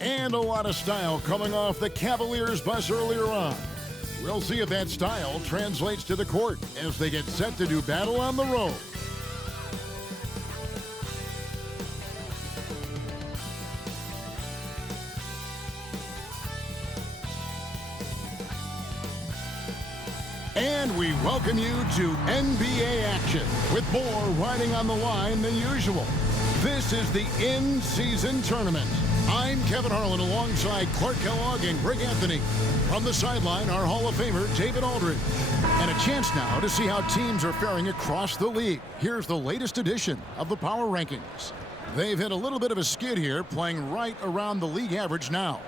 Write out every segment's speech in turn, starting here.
And a lot of style coming off the Cavaliers bus earlier on. We'll see if that style translates to the court as they get set to do battle on the road. And we welcome you to NBA action with more riding on the line than usual. This is the in-season tournament. I'm Kevin Harlan alongside Clark Kellogg and Greg Anthony. From the sideline, our Hall of Famer, David Aldridge. And a chance now to see how teams are faring across the league. Here's the latest edition of the Power Rankings. They've hit a little bit of a skid here, playing right around the league average now.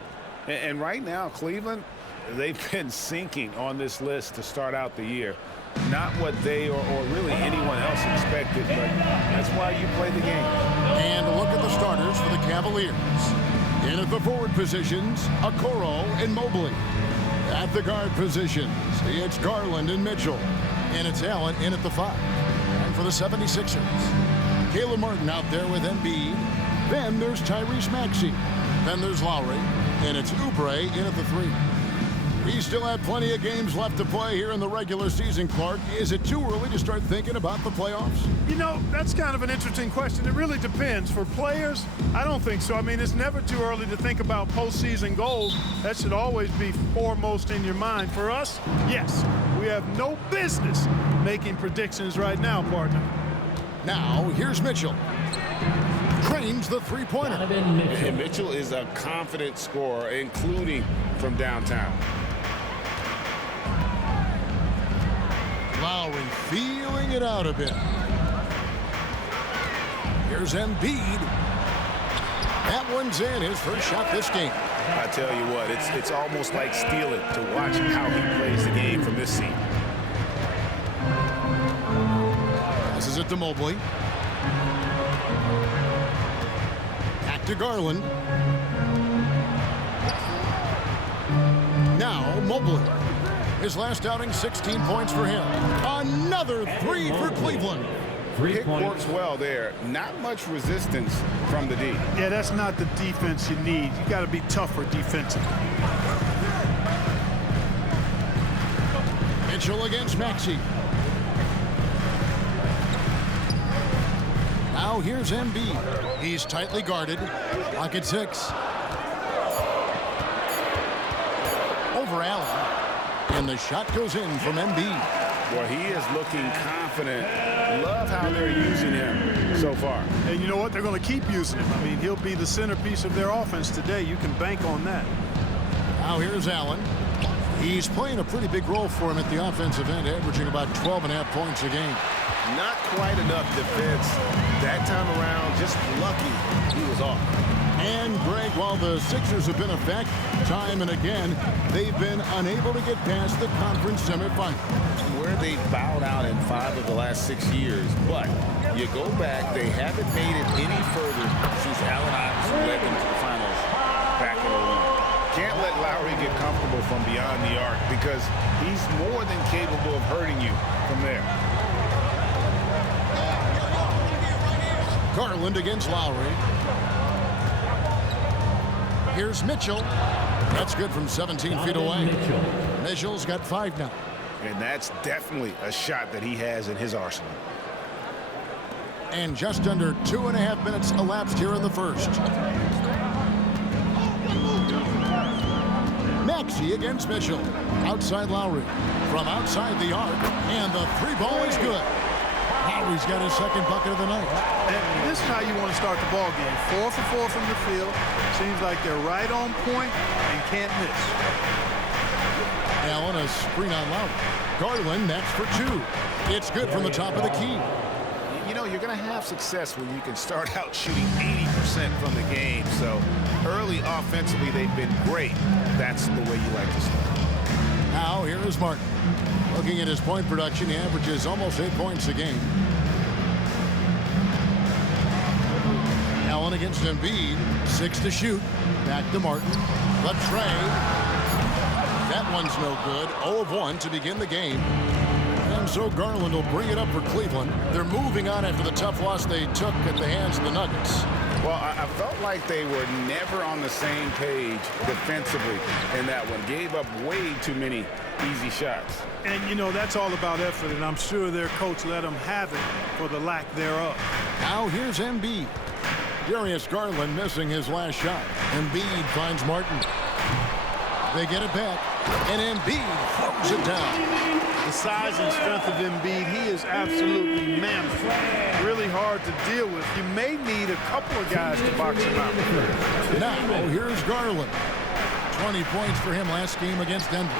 And right now, Cleveland, they've been sinking on this list to start out the year. Not what they or really anyone else expected, but that's why you play the game. And look at the starters for the Cavaliers. In at the forward positions, Okoro and Mobley. At the guard positions, it's Garland and Mitchell. And it's Allen in at the 5. And for the 76ers, Caleb Martin out there with Embiid. Then there's Tyrese Maxey. Then there's Lowry. And it's Oubre in at the 3. We still have plenty of games left to play here in the regular season, Clark. Is it too early to start thinking about the playoffs? You know, that's kind of an interesting question. It really depends. For players, I don't think so. I mean, it's never too early to think about postseason goals. That should always be foremost in your mind. For us, yes, we have no business making predictions right now, partner. Now, here's Mitchell. Cranes the three-pointer. And Mitchell is a confident scorer, including from downtown. Lowry feeling it out a bit. Here's Embiid. That one's in, his first shot this game. I tell you what, it's almost like stealing to watch how he plays the game from this seat. Passes it to Mobley. Back to Garland. Now Mobley. His last outing, 16 points for him. Another 3 for Cleveland. Pick works well there. Not much resistance from the D. Yeah, that's not the defense you need. You got to be tougher defensively. Mitchell against Maxey. Now here's Embiid. He's tightly guarded. Lock at 6. Over Allen. And the shot goes in from Embiid. Boy, he is looking confident. Love how they're using him so far. And you know what? They're going to keep using him. I mean, he'll be the centerpiece of their offense today. You can bank on that. Now here's Allen. He's playing a pretty big role for him at the offensive end, averaging about 12.5 points a game. Not quite enough defense that time around. Just lucky he was off. And, Greg, while the Sixers have been a fact time and again, they've been unable to get past the conference semifinals. Where they've bowed out in 5 of the last 6 years. But you go back, they haven't made it any further since Allen Iverson led them to the finals back in 01. Can't let Lowry get comfortable from beyond the arc because he's more than capable of hurting you from there. Garland against Lowry. Here's Mitchell. That's good from 17 feet away. Mitchell's got 5 now. And that's definitely a shot that he has in his arsenal. And just under 2.5 minutes elapsed here in the first. Maxey against Mitchell. Outside Lowry. From outside the arc. And the 3 ball is good. Lowry's got his second bucket of the night. And this is how you want to start the ball game. 4 for 4 from the field. Seems like they're right on point and can't miss. Allen, a screen on Lowry. Garland, that's for 2. It's good from the top of the key. You know, you're going to have success when you can start out shooting 80% from the game. So early offensively, they've been great. That's the way you like to start. Now, here is Martin. Looking at his point production, he averages almost 8 points a game. Allen against Embiid. 6 to shoot. Back to Martin. The tray. That one's no good. 0 of 1 to begin the game. And And so Garland will bring it up for Cleveland. They're moving on after the tough loss they took at the hands of the Nuggets. Well, I felt like they were never on the same page defensively in that one. Gave up way too many easy shots. And, you know, that's all about effort, and I'm sure their coach let them have it for the lack thereof. Now here's Embiid. Darius Garland missing his last shot. Embiid finds Martin. They get it back, and Embiid throws it down. The size and strength of Embiid, he is absolutely mammoth. Really hard to deal with. You may need a couple of guys to box him out. Now here's Garland. 20 points for him last game against Denver.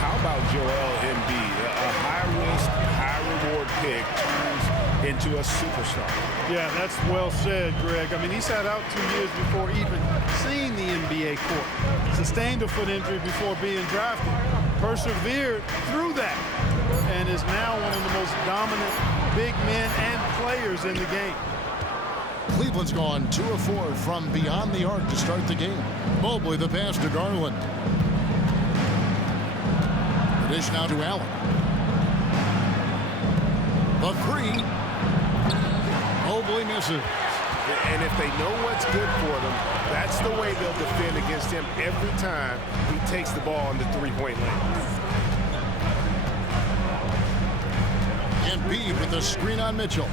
How about Joel Embiid? A high-risk, high-reward pick turns into a superstar. Yeah, that's well said, Greg. I mean, he sat out 2 years before even seeing the NBA court. Sustained a foot injury before being drafted. Persevered through that and is now one of the most dominant big men and players in the game. Cleveland's gone 2 of 4 from beyond the arc to start the game. Mobley the pass to Garland. The dish now to Allen. The three. Mobley misses. And if they know what's good for them, that's the way they'll defend against him every time he takes the ball in the three-point lane. Embiid with the screen on Mitchell.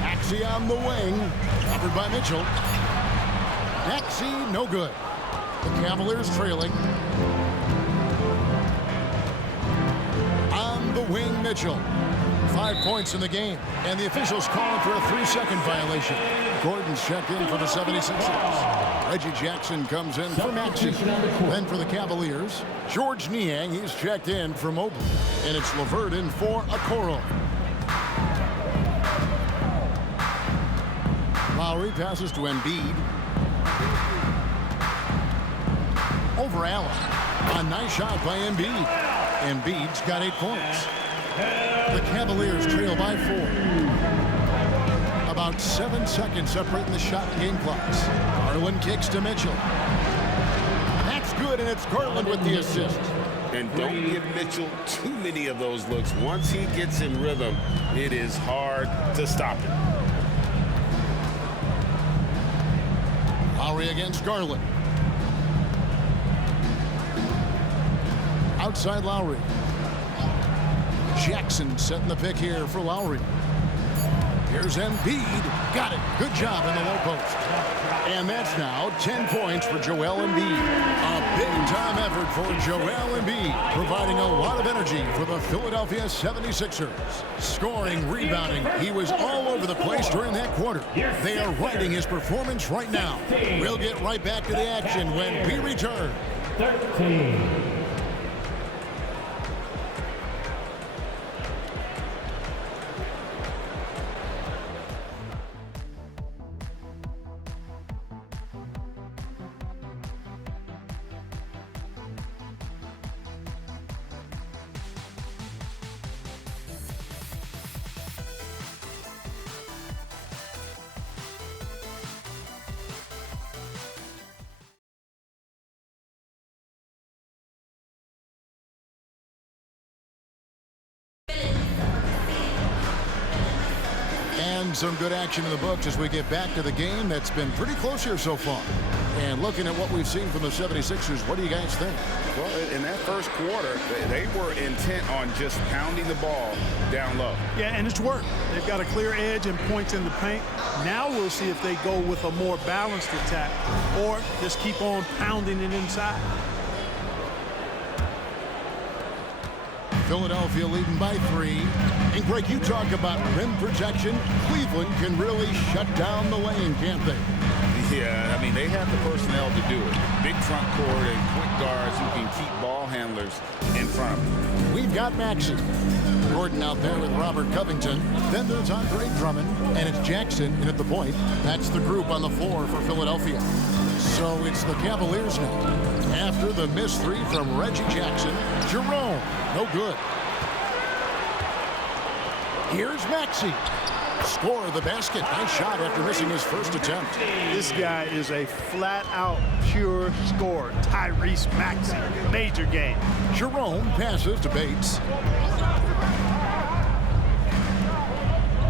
Maxey on the wing. Covered by Mitchell. Maxey, no good. The Cavaliers trailing. On the wing, Mitchell. 5 points in the game, and the officials calling for a 3-second violation. Gordon's checked in for the 76ers. Reggie Jackson comes in for Maxey. Then for the Cavaliers, George Niang, he's checked in for Mobley. And it's LeVert in for Okoro. Lowry passes to Embiid. Over Allen. A nice shot by Embiid. Embiid's got 8 points. The Cavaliers trail by 4. About 7 seconds separating the shot and game clocks. Garland kicks to Mitchell. That's good, and it's Garland with the assist. And don't give Mitchell too many of those looks. Once he gets in rhythm, it is hard to stop him. Lowry against Garland. Outside Lowry. Jackson setting the pick here for Lowry. Here's Embiid. Got it. Good job in the low post. And that's now 10 points for Joel Embiid. A big-time effort for Joel Embiid, providing a lot of energy for the Philadelphia 76ers. Scoring, rebounding, he was all over the place during that quarter. They are riding his performance right now. We'll get right back to the action when we return. 13. Some good action in the books as we get back to the game that's been pretty close here so far. And looking at what we've seen from the 76ers, what do you guys think? Well, in that first quarter, they were intent on just pounding the ball down low. Yeah, and it's worked. They've got a clear edge and points in the paint. Now we'll see if they go with a more balanced attack or just keep on pounding it inside. Philadelphia leading by 3. And Greg, you talk about rim protection. Cleveland can really shut down the lane, can't they? Yeah, I mean, they have the personnel to do it. Big front court and quick guards who can keep ball handlers in front of them. We've got Maxey. Gordon out there with Robert Covington. Then there's Andre Drummond, and it's Jackson in at the point. That's the group on the floor for Philadelphia. So it's the Cavaliers now. After the missed 3 from Reggie Jackson, Jerome, no good. Here's Maxey. score the basket. Nice shot after missing his first attempt. This guy is a flat-out pure scorer. Tyrese Maxey, major game. Jerome passes to Bates.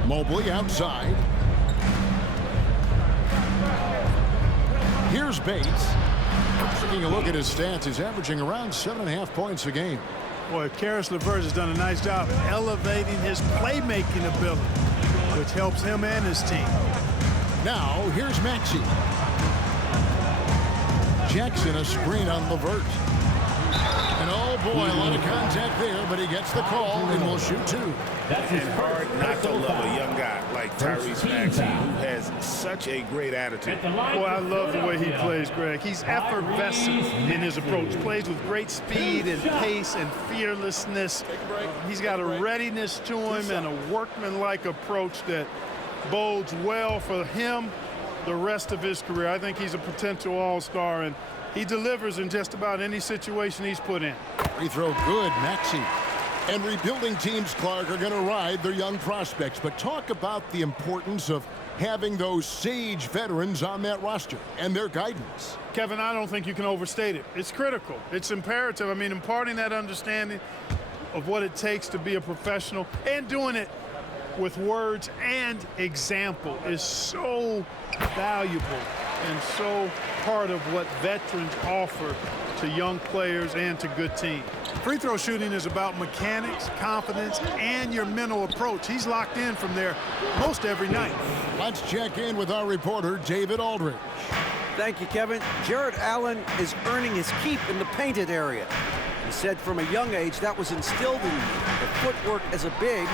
Mobley outside. Here's Bates. Taking a look at his stats, he's averaging around 7.5 points a game. Boy, Karis LeVert has done a nice job elevating his playmaking ability, which helps him and his team. Now, here's Maxey. Jackson a screen on LeVert. And oh boy, a lot of contact there, but he gets the call and will shoot two. And hard not to love a young guy like Tyrese Maxey, who has such a great attitude. Boy, I love the way he plays, Greg. He's effervescent in his approach. Plays with great speed and pace and fearlessness. He's got a readiness to him and a workmanlike approach that bodes well for him the rest of his career. I think he's a potential all-star, and he delivers in just about any situation he's put in. Free throw good, Maxey. And rebuilding teams, Clark, are going to ride their young prospects. But talk about the importance of having those sage veterans on that roster and their guidance. Kevin, I don't think you can overstate it. It's critical. It's imperative. I mean, imparting that understanding of what it takes to be a professional and doing it with words and example is so valuable and so part of what veterans offer to young players and to good teams. Free throw shooting is about mechanics, confidence, and your mental approach. He's locked in from there most every night. Let's check in with our reporter, David Aldridge. Thank you, Kevin. Jared Allen is earning his keep in the painted area. He said from a young age that was instilled in me. The footwork as a big,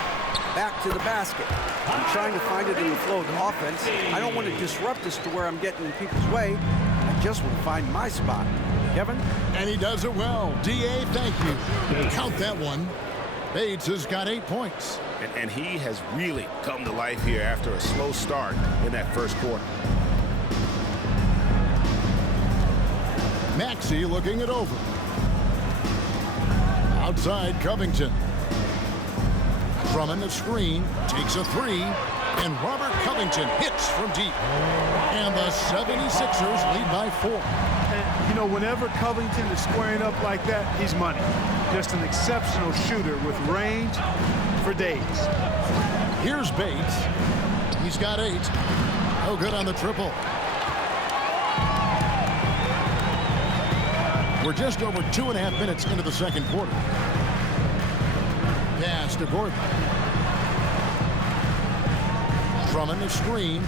back to the basket. I'm trying to find it in the flow of the offense. I don't want to disrupt this to where I'm getting in people's way. I just want to find my spot. Kevin? And he does it well. D.A., thank you. Count that one. Bates has got 8 points. And he has really come to life here after a slow start in that first quarter. Maxey looking it over. Outside Covington. Drummond the screen, takes a three, and Robert Covington hits from deep. And the 76ers lead by 4. And, you know, whenever Covington is squaring up like that, he's money. Just an exceptional shooter with range for days. Here's Bates. He's got 8. No good on the triple. We're just over 2.5 minutes into the second quarter. Pass to Gordon. Drummond the screen.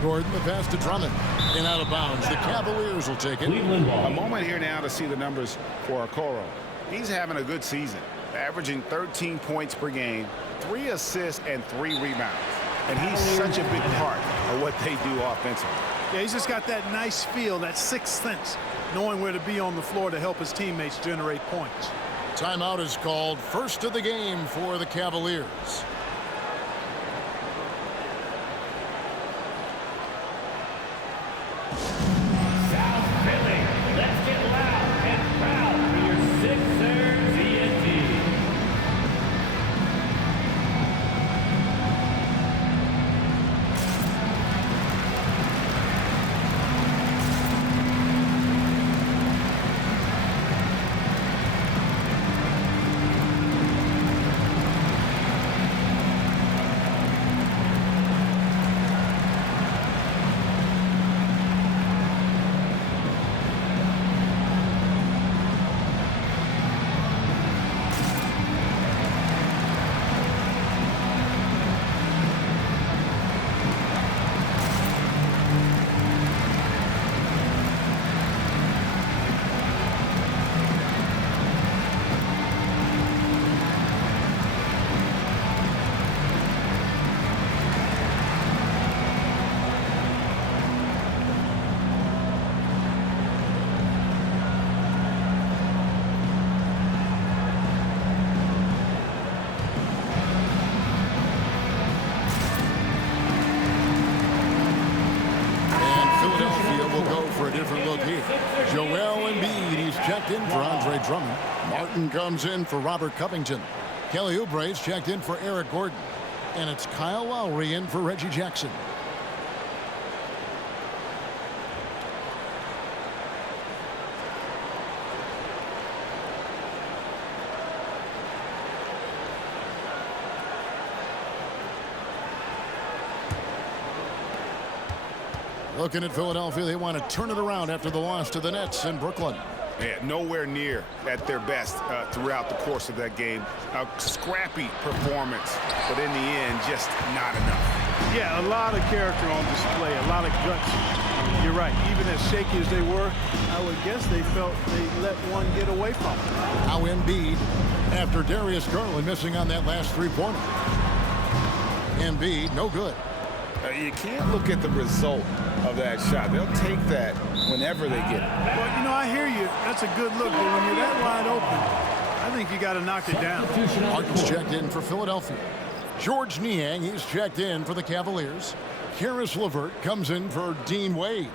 Gordon the pass to Drummond. And out of bounds. The Cavaliers will take it. A moment here now to see the numbers for Okoro. He's having a good season, averaging 13 points per game, 3 assists, and 3 rebounds. And he's such a big part of what they do offensively. Yeah, he's just got that nice feel, that sixth sense, knowing where to be on the floor to help his teammates generate points. Timeout is called. First of the game for the Cavaliers. South Philly, let's get loud and proud for your Sixers TNT. Joel Embiid, he's checked in for Andre Drummond. Martin comes in for Robert Covington. Kelly Oubre's checked in for Eric Gordon. And it's Kyle Lowry in for Reggie Jackson. Looking at Philadelphia, they want to turn it around after the loss to the Nets in Brooklyn. Yeah, nowhere near at their best throughout the course of that game. A scrappy performance, but in the end, just not enough. Yeah, a lot of character on display, a lot of guts. You're right. Even as shaky as they were, I would guess they felt they let one get away from them. Now Embiid, after Darius Garland missing on that last three-pointer. Embiid, no good. You can't look at the result of that shot. They'll take that whenever they get it. Well, you know, I hear you. That's a good look, but when you're that wide open, I think you got to knock it down. Martin's checked in for Philadelphia. George Niang, he's checked in for the Cavaliers. Karis LeVert comes in for Dean Wade.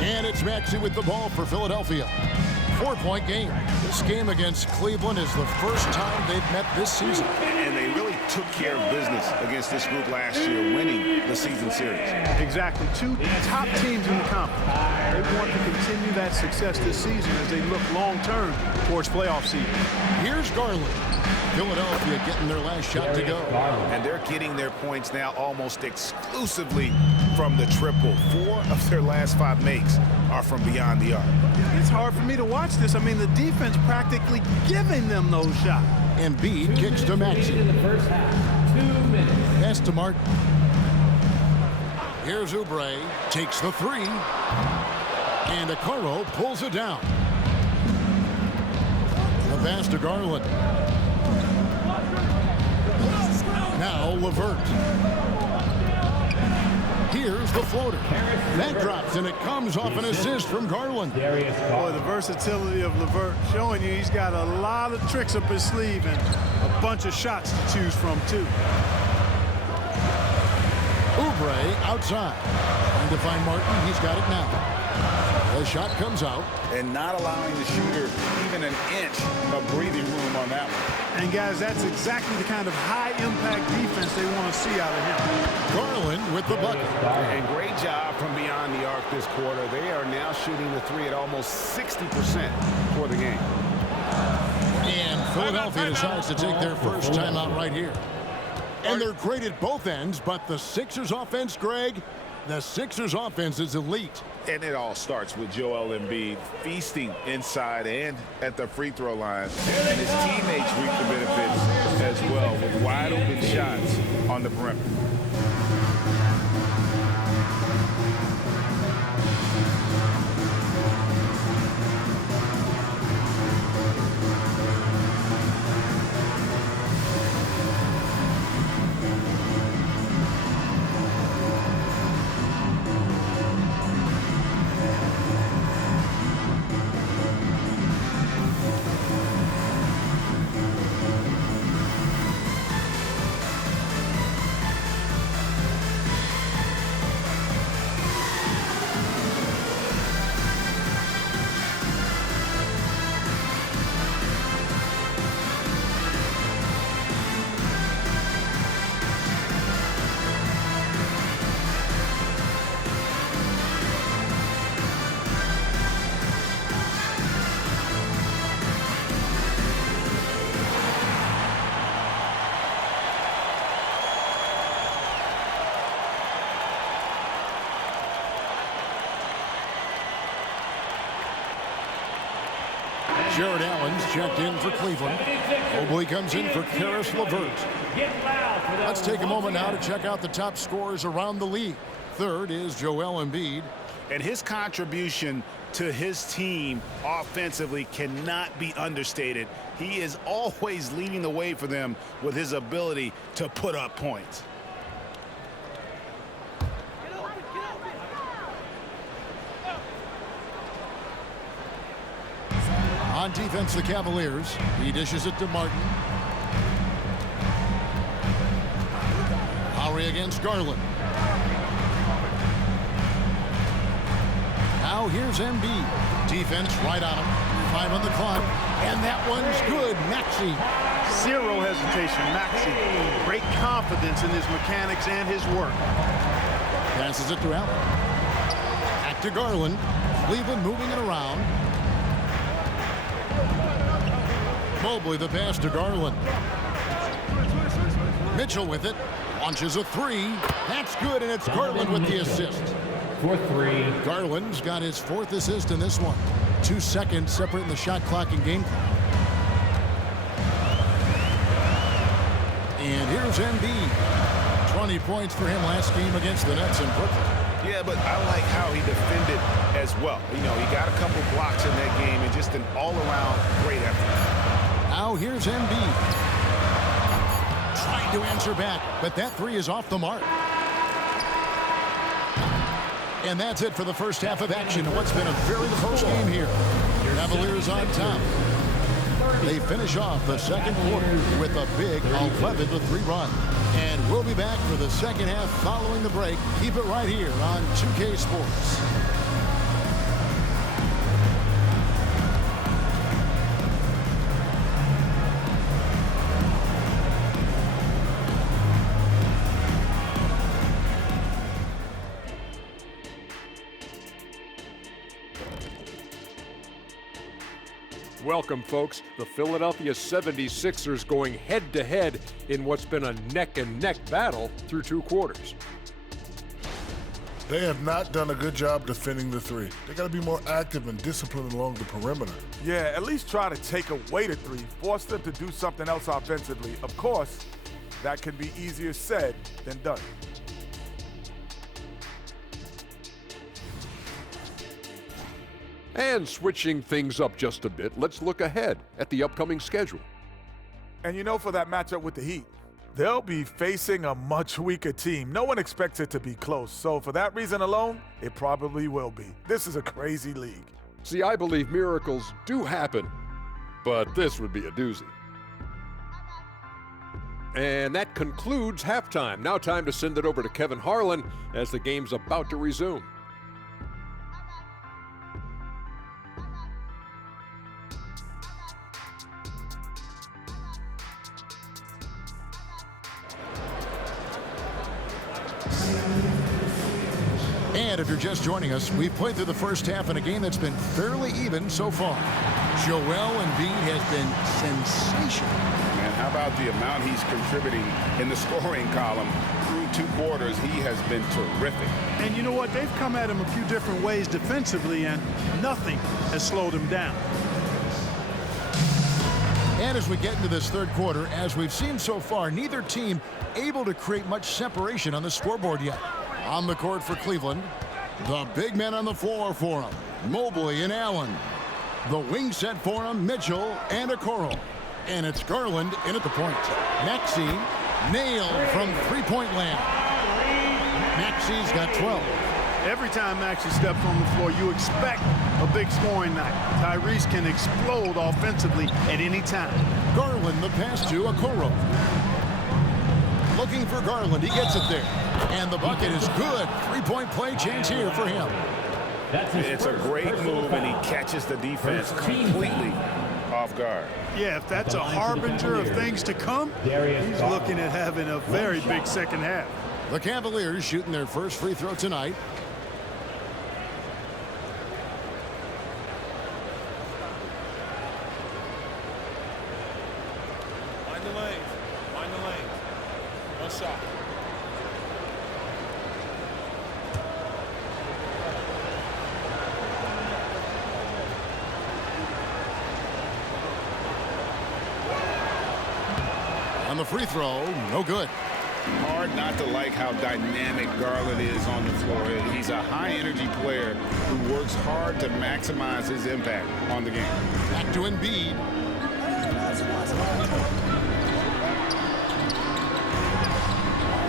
And it's Maxey with the ball for Philadelphia. 4-point game. This game against Cleveland is the first time they've met this season. And they really took care of business against this group last year, winning the season series. Exactly. Two top teams in the conference. They want to continue that success this season as they look long-term towards playoff season. Here's Garland. Philadelphia getting their last shot to go. And they're getting their points now almost exclusively from the triple. 4 of their last 5 makes are from beyond the arc. It's hard for me to watch this. I mean, the defense practically giving them those shots. Embiid kicks to Maxey. In the first half, 2 minutes. Pass to Martin. Here's Oubre. Takes the three. And Okoro pulls it down. The pass to Garland. Now LeVert. Here's the floater. That drops, and it comes off an assist from Garland. Boy, the versatility of LeVert showing you he's got a lot of tricks up his sleeve and a bunch of shots to choose from, too. Oubre outside. Trying to find Martin. He's got it now. The shot comes out. And not allowing the shooter even an inch of breathing room on that one. And, guys, that's exactly the kind of high-impact defense they want to see out of him. Garland with the bucket. And great job from beyond the arc this quarter. They are now shooting the three at almost 60% for the game. And Philadelphia decides to take their first timeout right here. And they're great at both ends, but the Sixers offense, Greg, the Sixers offense is elite. And it all starts with Joel Embiid feasting inside and at the free throw line. And his teammates reap the benefits as well with wide open shots on the perimeter. Jared Allen's checked in for Cleveland. Mobley comes in for Karis LeVert. Let's take a moment now to check out the top scorers around the league. Third is Joel Embiid. And his contribution to his team offensively cannot be understated. He is always leading the way for them with his ability to put up points. On defense, the Cavaliers. He dishes it to Martin. Lowry against Garland. Now here's Embiid. Defense right on him. 5 on the clock. And that one's good. Maxey. Zero hesitation. Maxey, great confidence in his mechanics and his work. Passes it to Allen. Back to Garland. Cleveland moving it around. Mobley the pass to Garland. Mitchell with it. Launches a three. That's good, and it's Garland with the assist. For three. Garland's got his 4th assist in this one. 2 seconds separating the shot clock and game clock. And here's Embiid. 20 points for him last game against the Nets in Brooklyn. Yeah, but I like how he defended as well. You know, he got a couple blocks in that game and just an all-around great effort. Now here's Embiid. Trying to answer back, but that three is off the mark. And that's it for the first half of action in what's been a very close game here. Cavaliers on top. They finish off the second quarter with a big 11-3 run. And we'll be back for the second half following the break. Keep it right here on 2K Sports. Welcome, folks. The Philadelphia 76ers going head-to-head in what's been a neck-and-neck battle through 2 quarters. They have not done a good job defending the three. They got to be more active and disciplined along the perimeter. Yeah, at least try to take away the three, force them to do something else offensively. Of course, that can be easier said than done. And switching things up just a bit, let's look ahead at the upcoming schedule. And you know, for that matchup with the Heat, they'll be facing a much weaker team. No one expects it to be close, so for that reason alone, it probably will be. This is a crazy league. See, I believe miracles do happen, but this would be a doozy. And that concludes halftime. Now time to send it over to Kevin Harlan as the game's about to resume. And if you're just joining us, we've played through the first half in a game that's been fairly even so far. Joel Embiid has been sensational. And how about the amount he's contributing in the scoring column through 2 quarters? He has been terrific. And you know what? They've come at him a few different ways defensively, and nothing has slowed him down. And as we get into this third quarter, as we've seen so far, neither team able to create much separation on the scoreboard yet. On the court for Cleveland, the big men on the floor for them, Mobley and Allen. The wing set for them, Mitchell and Okoro. And it's Garland in at the point. Maxey nailed from three-point land. Maxey's got 12. Every time Maxey steps on the floor, you expect a big scoring night. Tyrese can explode offensively at any time. Garland the pass to Okoro. Looking for Garland, he gets it there. And the bucket is good. 3-point play chance here for him. It's a great move, and he catches the defense completely off guard. Yeah, if that's a harbinger of things to come, he's looking at having a very big second half. The Cavaliers shooting their first free throw tonight. Find the lane. Find the lane. One shot. On the free throw, no good. Hard not to like how dynamic Garland is on the floor. He's a high-energy player who works hard to maximize his impact on the game. Back to Embiid.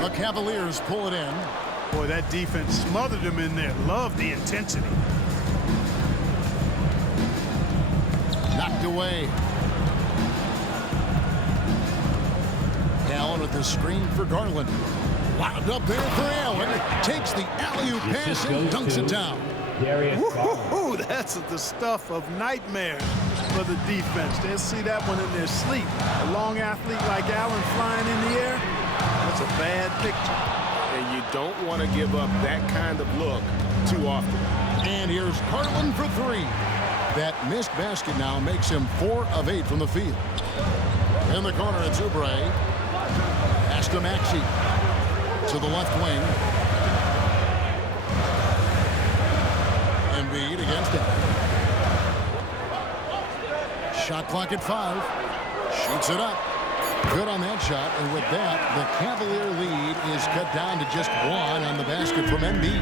The Cavaliers pull it in. Boy, that defense smothered him in there. Love the intensity. Knocked away. Allen with the screen for Garland. Wound up there for Allen. Takes the alley-oop pass and dunks it down. Woo-hoo-hoo, that's the stuff of nightmares. for the defense. They'll see that one in their sleep. A long athlete like Allen flying in the air, that's a bad picture. And you don't want to give up that kind of look too often. And here's Garland for three. That missed basket now makes him 4 of 8 from the field. In the corner, it's Oubre. Pass to Maxey. To the left wing. Embiid against it. Shot clock at 5. Shoots it up. Good on that shot. And with that, the Cavalier lead is cut down to just 1 on the basket from Embiid.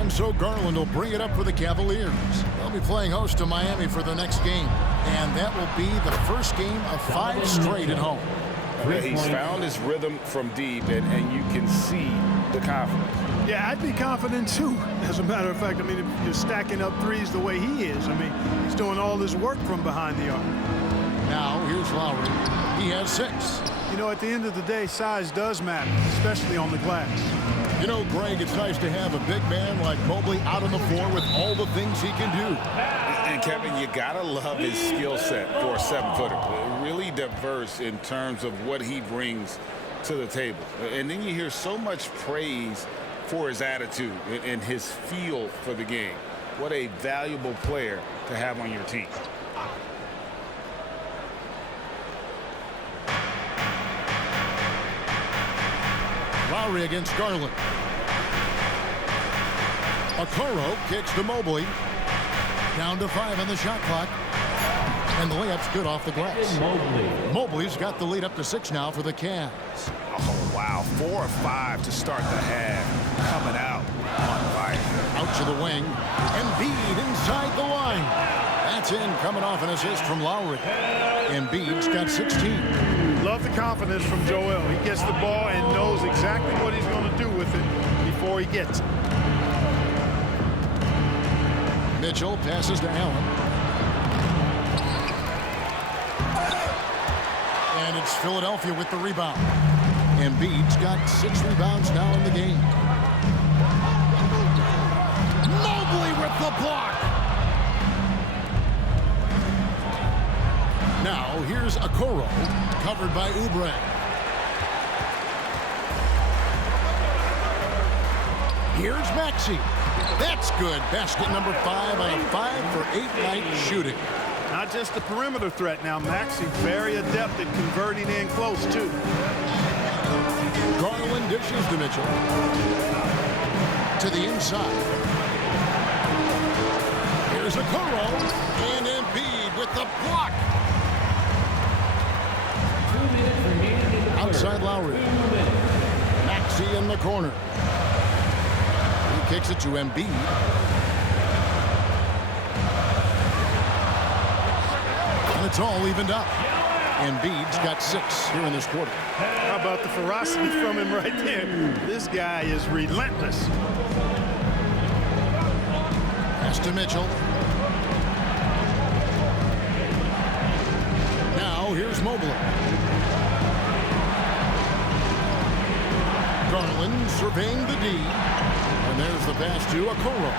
And so Garland will bring it up for the Cavaliers. They'll be playing host to Miami for the next game. And that will be the first game of 5 straight at home. Yeah, he's found his rhythm from deep, and you can see the confidence. Yeah, I'd be confident too. As a matter of fact, I mean, if you're stacking up threes the way he is, I mean, he's doing all his work from behind the arc. Now, here's Lowry. He has 6. You know, at the end of the day, size does matter, especially on the glass. You know, Greg, it's nice to have a big man like Mobley out on the floor with all the things he can do. And Kevin, you gotta love his skill set for a 7-footer. Really diverse in terms of what he brings to the table. And then you hear so much praise for his attitude and his feel for the game. What a valuable player to have on your team. Lowry against Garland. Okoro kicks to Mobley. Down to 5 on the shot clock. And the layup's good off the glass. Mobley's got the lead up to 6 now for the Cavs. Oh, wow. 4 or 5 to start the half. Coming out on fire. Out to the wing. Embiid inside the line. That's in, coming off an assist from Lowry. Embiid's got 16. Love the confidence from Joel. He gets the ball and knows exactly what he's going to do with it before he gets it. Mitchell passes to Allen. And it's Philadelphia with the rebound. Embiid's got 6 rebounds now in the game. Mobley with the block. Now here's Okoro, covered by Oubre. Here's Maxey. That's good. Basket number 5 on a 5-for-8 night shooting. Not just the perimeter threat now. Maxey very adept at converting in close, too. Garland dishes to Mitchell. To the inside. Here's Okoro. And Embiid with the block. Outside Lowry. Maxey in the corner. He kicks it to Embiid. And it's all evened up. Embiid's got 6 here in this quarter. How about the ferocity from him right there? This guy is relentless. Pass to Mitchell. Now here's Mobley. Garland surveying the D. And there's the pass to Okoro.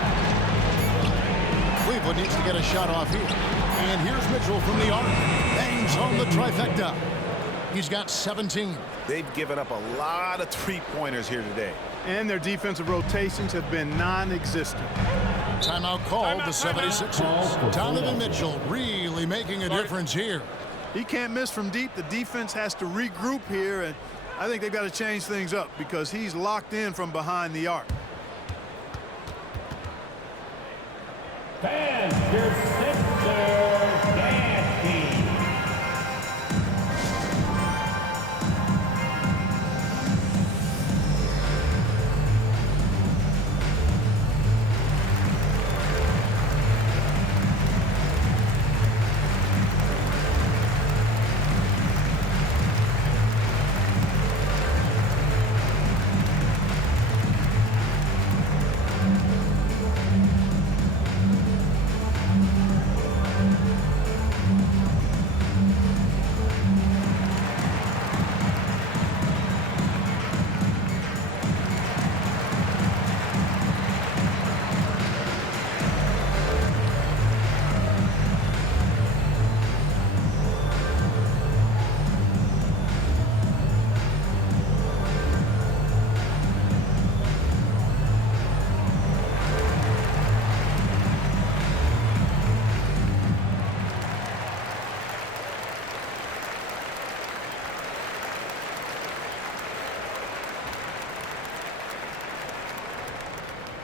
Cleveland needs to get a shot off here. And here's Mitchell from the arc. Bangs on the trifecta. He's got 17. They've given up a lot of three-pointers here today. And their defensive rotations have been non-existent. Timeout called the 76ers. Donovan Mitchell really making a difference here. He can't miss from deep. The defense has to regroup here, and I think they've got to change things up because he's locked in from behind the arc. And your Sixers, Nasty.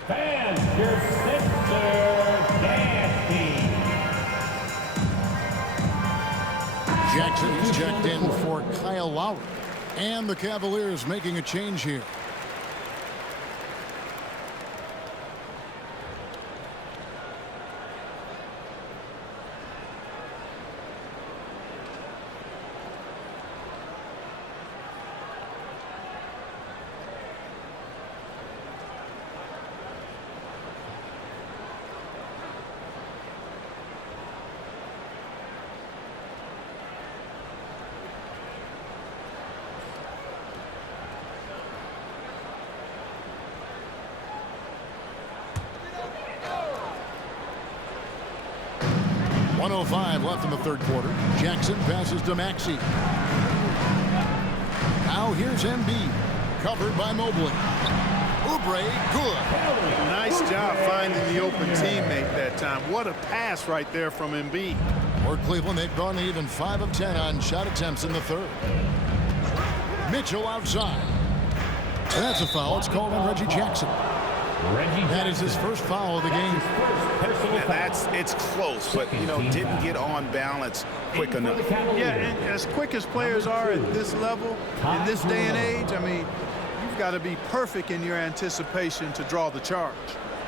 And your Sixers, Nasty. Jackson is checked in for Kyle Lowry. And the Cavaliers making a change here. .105 left in the third quarter. Jackson passes to Maxey. Now here's Embiid. Covered by Mobley. Oubre, good. Nice job finding the open teammate that time. What a pass right there from Embiid. For Cleveland, they've gone even 5 of 10 on shot attempts in the third. Mitchell outside. And that's a foul. It's called on Reggie Jackson. That is his first foul of the game. And it's close, but, didn't get on balance quick enough. Yeah, and as quick as players are at this level, in this day and age, I mean, you've got to be perfect in your anticipation to draw the charge.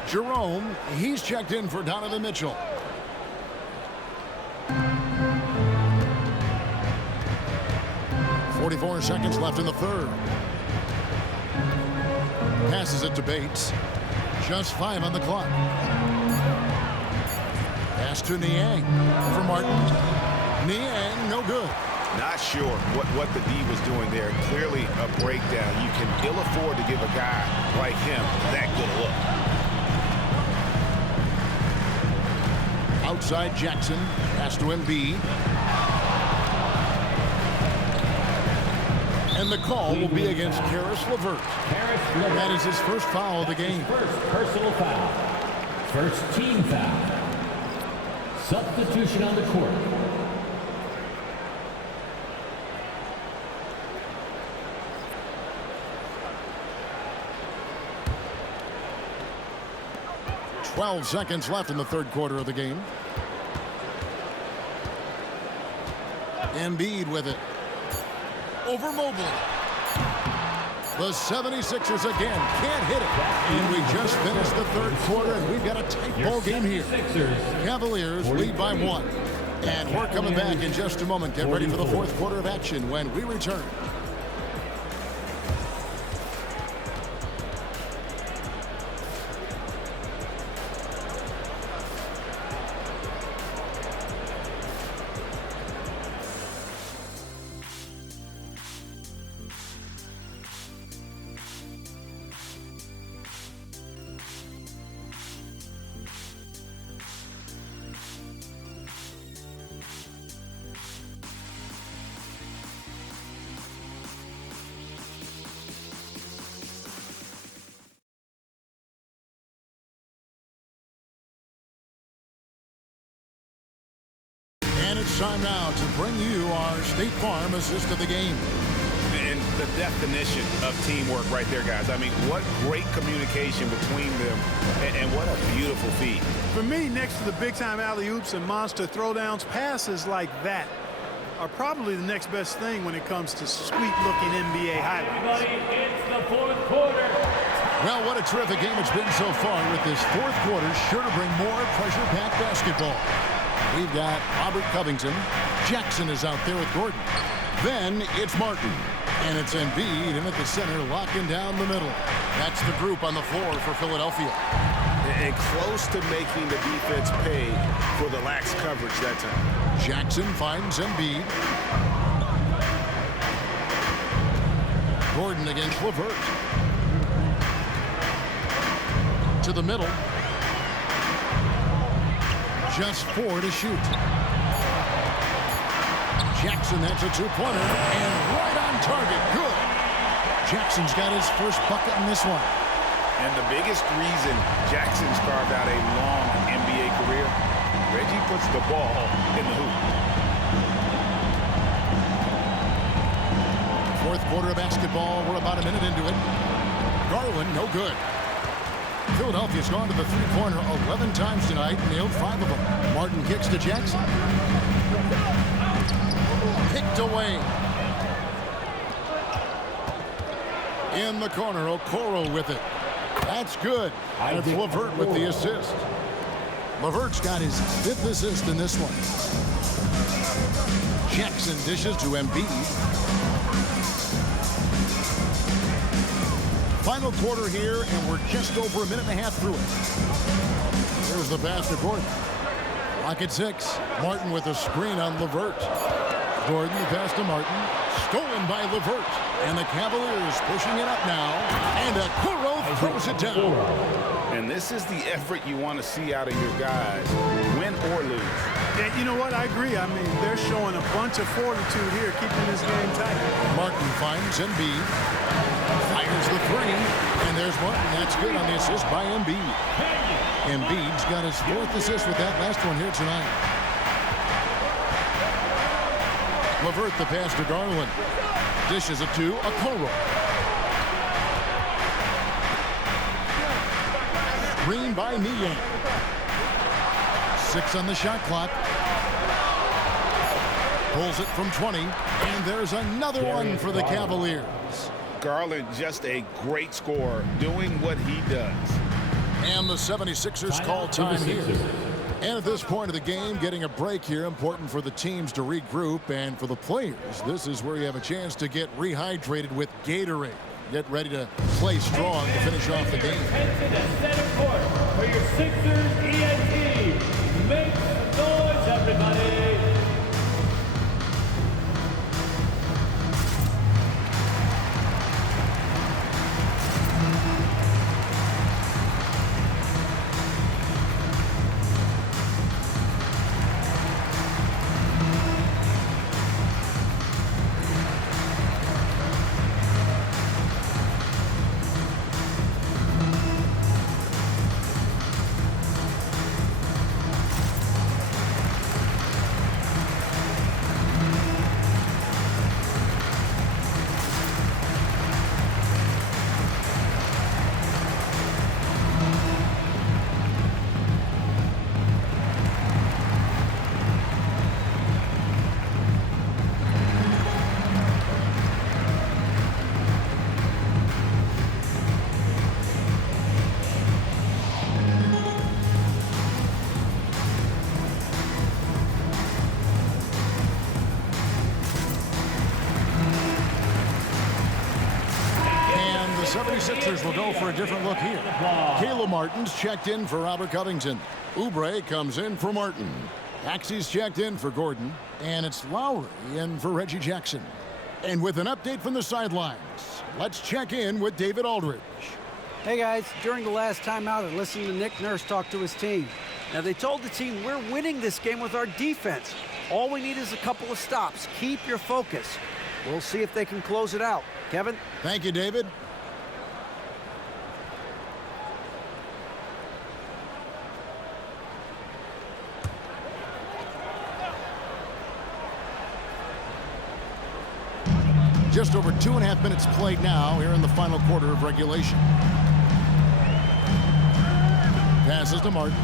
Jerome, he's checked in for Donovan Mitchell. .44 seconds left in the third. Passes it to Bates. Just 5 on the clock. Pass to Niang for Martin. Niang, no good. Not sure what the D was doing there. Clearly a breakdown. You can ill afford to give a guy like him that good a look. Outside Jackson. Pass to Embiid. And the call will be against Karis LeVert. That is his first foul of the game. First personal foul. First team foul. Substitution on the court. .12 seconds left in the third quarter of the game. Embiid with it. Over Mobley. The 76ers again can't hit it. And we just finished the third quarter, and we've got a tight ball game here. Cavaliers lead by 1. And we're coming back in just a moment. Get ready for the fourth quarter of action when we return. And it's time now to bring you our State Farm assist of the game. And the definition of teamwork right there, guys. I mean, what great communication between them, and what a beautiful feat. For me, next to the big-time alley-oops and monster throwdowns, passes like that are probably the next best thing when it comes to sweet-looking NBA highlights. Everybody, it's the fourth quarter. Well, what a terrific game it's been so far, with this fourth quarter sure to bring more pressure-packed basketball. We've got Robert Covington. Jackson is out there with Gordon. Then it's Martin. And it's Embiid in at the center, locking down the middle. That's the group on the floor for Philadelphia. And close to making the defense pay for the lax coverage that time. Jackson finds Embiid. Gordon against LeVert. To the middle. Just 4 to shoot. Jackson, that's a two-pointer, and right on target. Good. Jackson's got his first bucket in this one. And the biggest reason Jackson's carved out a long NBA career, Reggie puts the ball in the hoop. Fourth quarter of basketball. We're about a minute into it. Garland, no good. Philadelphia's gone to the three-pointer 11 times tonight, nailed 5 of them. Martin kicks to Jackson. Picked away. In the corner, Okoro with it. That's good. And it's LeVert with the assist. LeVert's got his 5th assist in this one. Jackson dishes to Embiid. Final quarter here, and we're just over a minute and a half through it. There's the pass to Gordon. Rocket 6. Martin with a screen on LeVert. Gordon, the pass to Martin. Stolen by LeVert. And the Cavaliers pushing it up now. And Okoro throws it down. And this is the effort you want to see out of your guys, win or lose. And you know what? I agree. I mean, they're showing a bunch of fortitude here, keeping this game tight. Martin finds Embiid. Fires the 3. And there's Martin. That's good on the assist by Embiid. Embiid's got his 4th assist with that last one here tonight. LeVert the pass to Garland. Dishes it to Okoro. Screen by Niang. 6 on the shot clock. Pulls it from 20. And there's another one for the Cavaliers. Garland, just a great scorer, doing what he does. And the 76ers call time here. And at this point of the game, getting a break here, important for the teams to regroup. And for the players, this is where you have a chance to get rehydrated with Gatorade. Get ready to play strong to finish off the game. Head to the center court for your Sixers ENT. Make some noise, everybody. The 76ers will go for a different look here. Caleb Martin's checked in for Robert Covington. Oubre comes in for Martin. Maxey's checked in for Gordon. And it's Lowry in for Reggie Jackson. And with an update from the sidelines, let's check in with David Aldridge. Hey guys, during the last timeout, I listened to Nick Nurse talk to his team. Now they told the team, we're winning this game with our defense. All we need is a couple of stops. Keep your focus. We'll see if they can close it out. Kevin? Thank you, David. Just over 2.5 minutes played now here in the final quarter of regulation. Passes to Martin.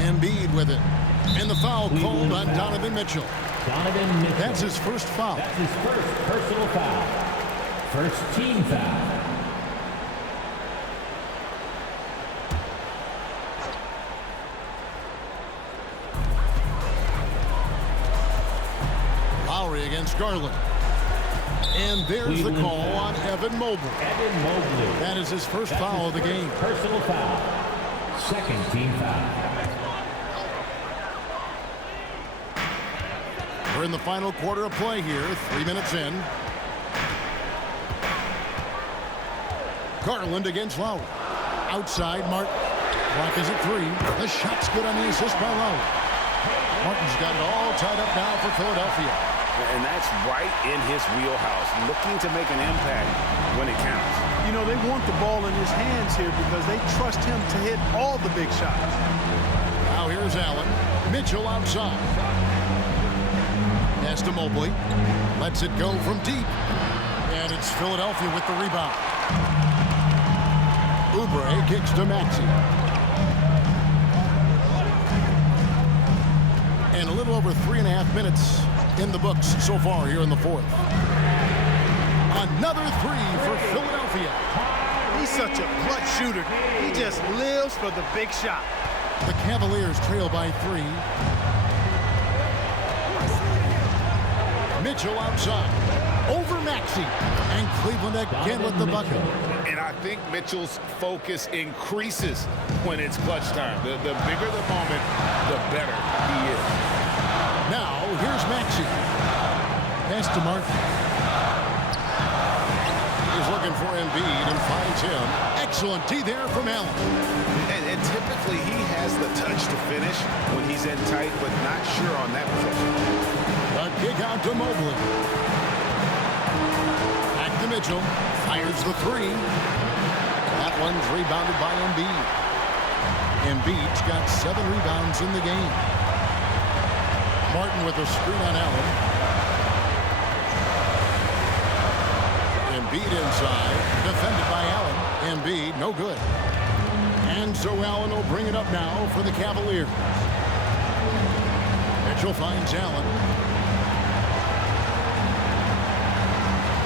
Embiid with it. And the foul called on Donovan Mitchell. Donovan Mitchell. That's his first foul. That's his first personal foul. First team foul. Lowry against Garland. And there's the call on Evan Mobley. Evan Mobley. That is his first foul of the game. Personal foul. Second team foul. We're in the final quarter of play here, 3 minutes in. Garland against Lowry. Outside, Martin. Clock is at 3. The shot's good on the assist by Lowry. Martin's got it all tied up now for Philadelphia. And that's right in his wheelhouse, looking to make an impact when it counts. You know, they want the ball in his hands here because they trust him to hit all the big shots. Now here's Allen. Mitchell outside. Pass to Mobley. Lets it go from deep. And it's Philadelphia with the rebound. Oubre kicks to Maxey. And a little over 3.5 minutes in the books so far here in the fourth. Another three for Philadelphia. He's such a clutch shooter. He just lives for the big shot. The Cavaliers trail by 3. Mitchell outside. Over Maxey. And Cleveland again with the bucket. And I think Mitchell's focus increases when it's clutch time. The bigger the moment, the better he is. Now, here's Maxey. Pass to Martin. He's looking for Embiid and finds him. Excellent D there from Allen. And typically he has the touch to finish when he's in tight, but not sure on that possession. The kick out to Mobley. Back to Mitchell. Fires the three. That one's rebounded by Embiid. Embiid's got 7 rebounds in the game. Martin with a screen on Allen. Embiid inside. Defended by Allen. Embiid, no good. And so Allen will bring it up now for the Cavaliers. Mitchell finds Allen.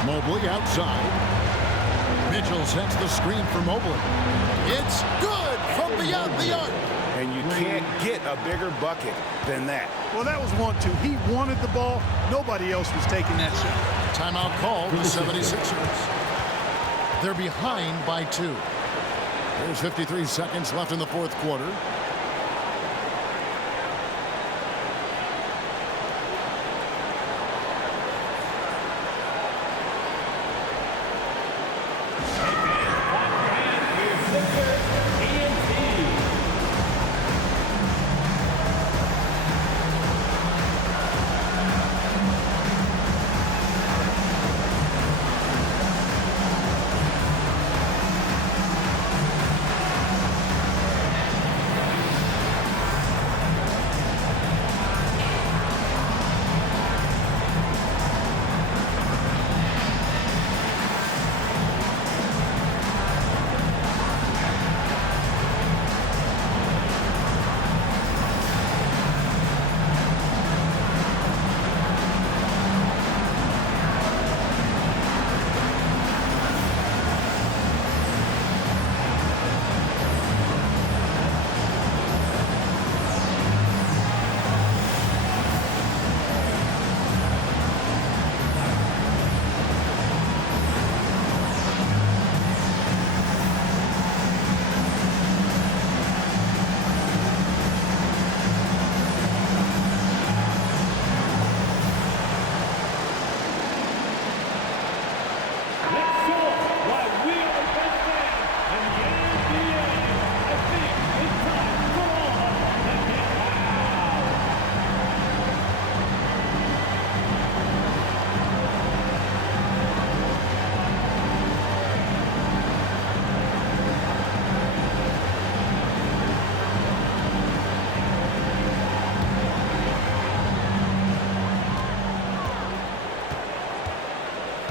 Mobley outside. Mitchell sets the screen for Mobley. It's good from beyond the arc. And you can't get a bigger bucket than that. Well, that was 1-2. He wanted the ball. Nobody else was taking that shot. Timeout call for the 76ers. They're behind by 2. There's 53 seconds left in the fourth quarter.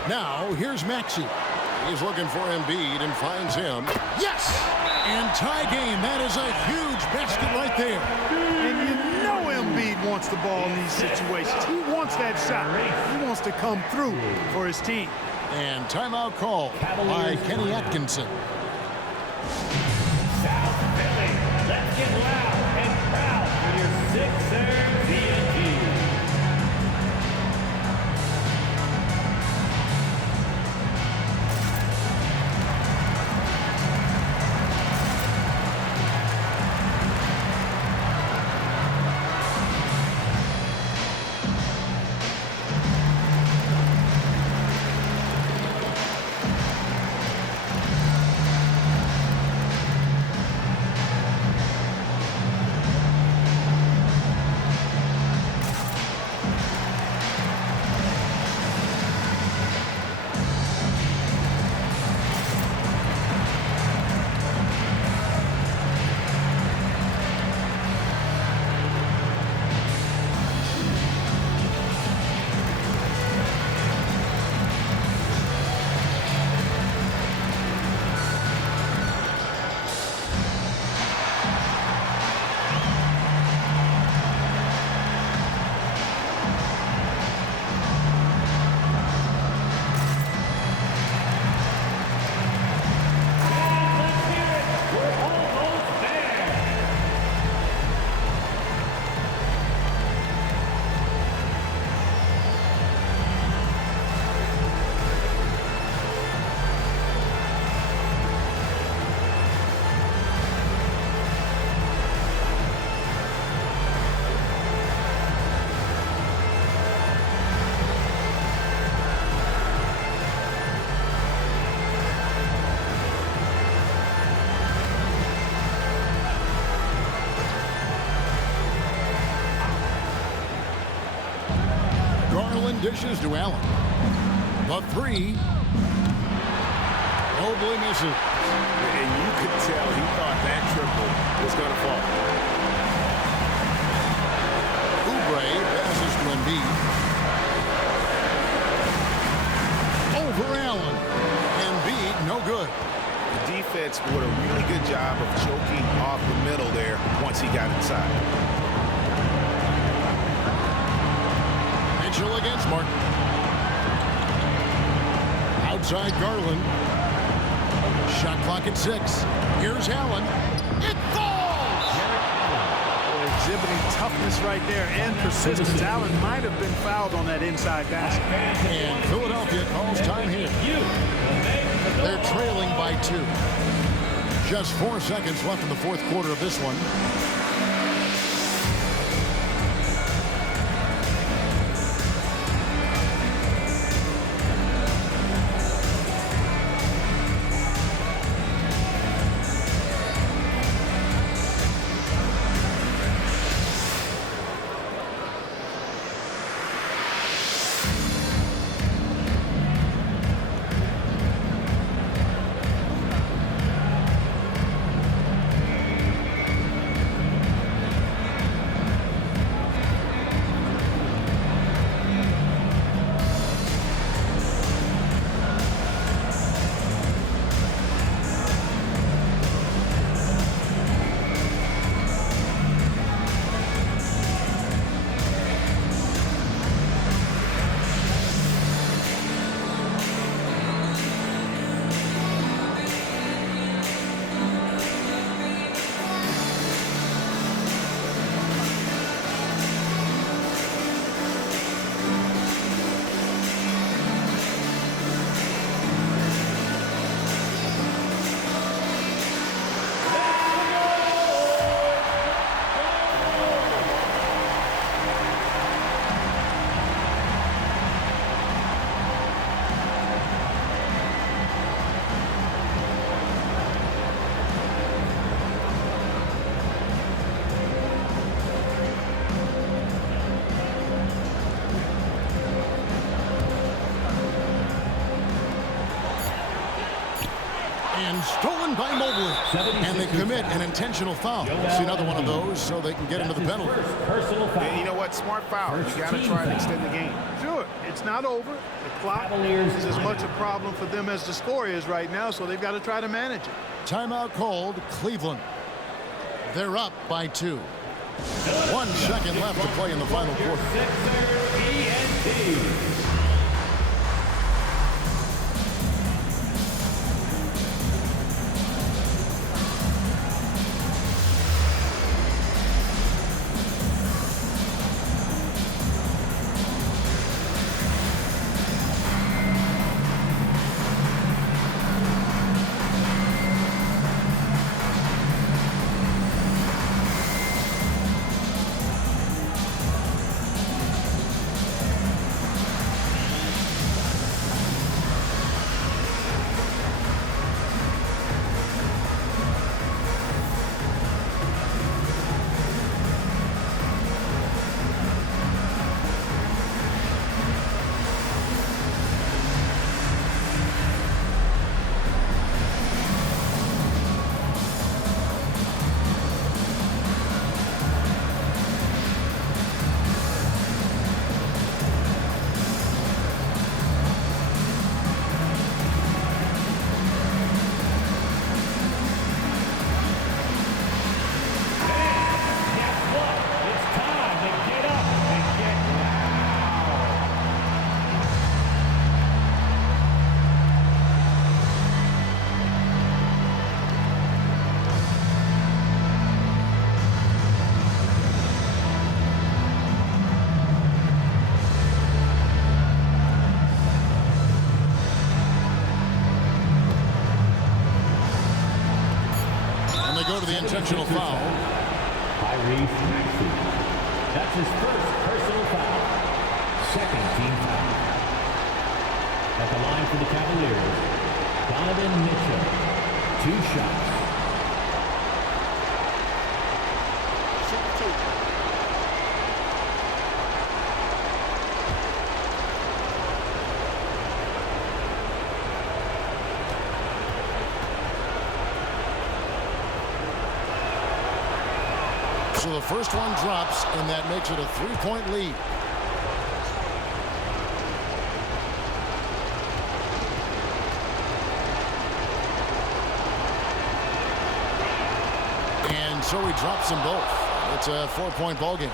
Now, here's Maxey. He's looking for Embiid and finds him. Yes! And tie game. That is a huge basket right there. And you know Embiid wants the ball in these situations. He wants that shot. He wants to come through for his team. And timeout call by Kenny Atkinson. South Philly, let's get loud and proud for your Sixers TNT. dishes to Allen. The three. Mobley misses. And you could tell he thought that triple was going to fall. Oubre passes to Embiid. Over Allen. Embiid, no good. The defense did a really good job of choking off the middle there once he got inside. Mitchell against Martin. Outside Garland. Shot clock at 6. Here's Allen. It falls! Exhibiting toughness right there and persistence. Allen might have been fouled on that inside basket. And Philadelphia calls time here. They're trailing by 2. Just 4 seconds left in the fourth quarter of this one. And stolen by Mobley. And they commit an intentional foul. See another one of those so they can get into the penalty. And you know what? Smart foul. You got to try and extend the game. Sure, it's not over. The clock is as much a problem for them as the score is right now, so they've got to try to manage it. Timeout called Cleveland. They're up by 2. 1 second left to play in the final quarter. Go to the intentional foul. Tyrese Maxey. That's his first personal foul. Second team foul. At the line for the Cavaliers, Donovan Mitchell. 2 shots. so the first one drops, and that makes it a 3-point lead. And so he drops them both. It's a 4-point ball game.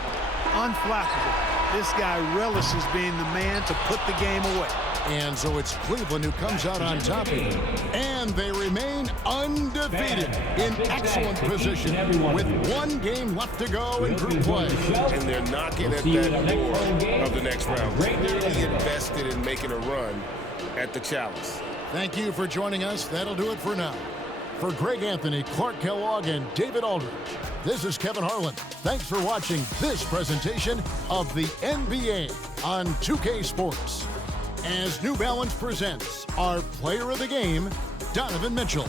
Unflappable. This guy relishes being the man to put the game away. And so it's Cleveland who comes out on top here. And they remain undefeated in excellent position with 1 game left to go in group play. And they're knocking at that door of the next round. Clearly invested in making a run at the Chalice. Thank you for joining us. That'll do it for now. For Greg Anthony, Clark Kellogg, and David Aldridge, this is Kevin Harlan. Thanks for watching this presentation of the NBA on 2K Sports. As New Balance presents our player of the game, Donovan Mitchell.